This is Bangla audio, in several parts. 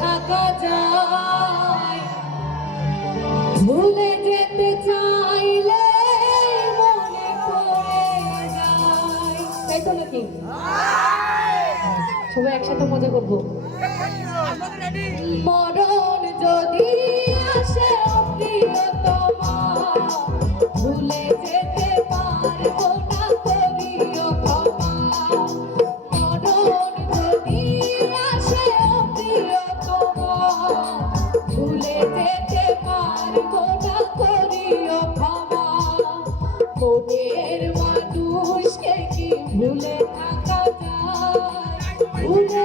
থাকা যায়। ভুলে যেতে চাইলে তাই তো নাকি? সবাই একসাথে মজা করব। মরণ Ooh.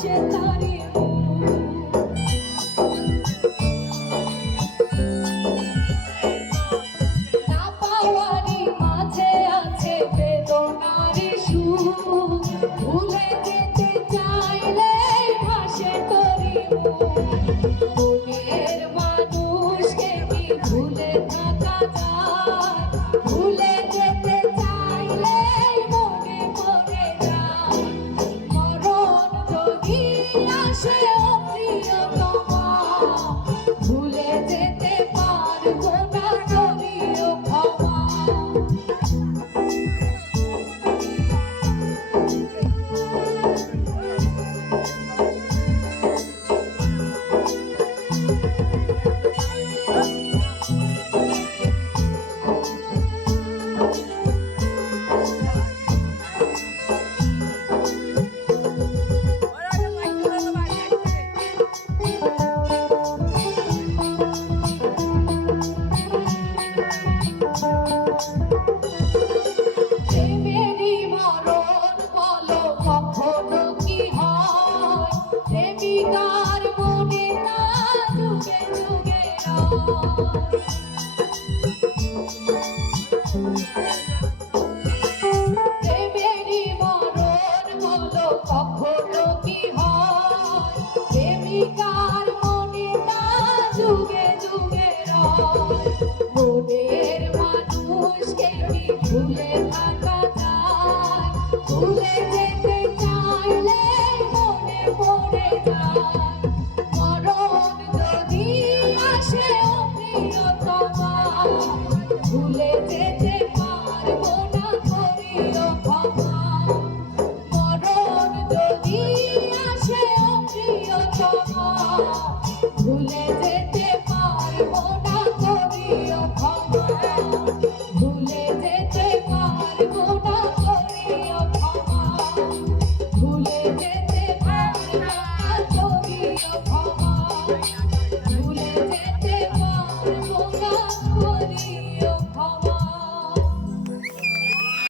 সে তারি কখনো কি হয়? প্রেমিকার মনে না যুগে যুগে প্রেমেরই মরণ হলো কখনো কি হয়? প্রেমিকার মনে না যুগে যুগে মনের মানুষ ভুলে থাকে? Thank you.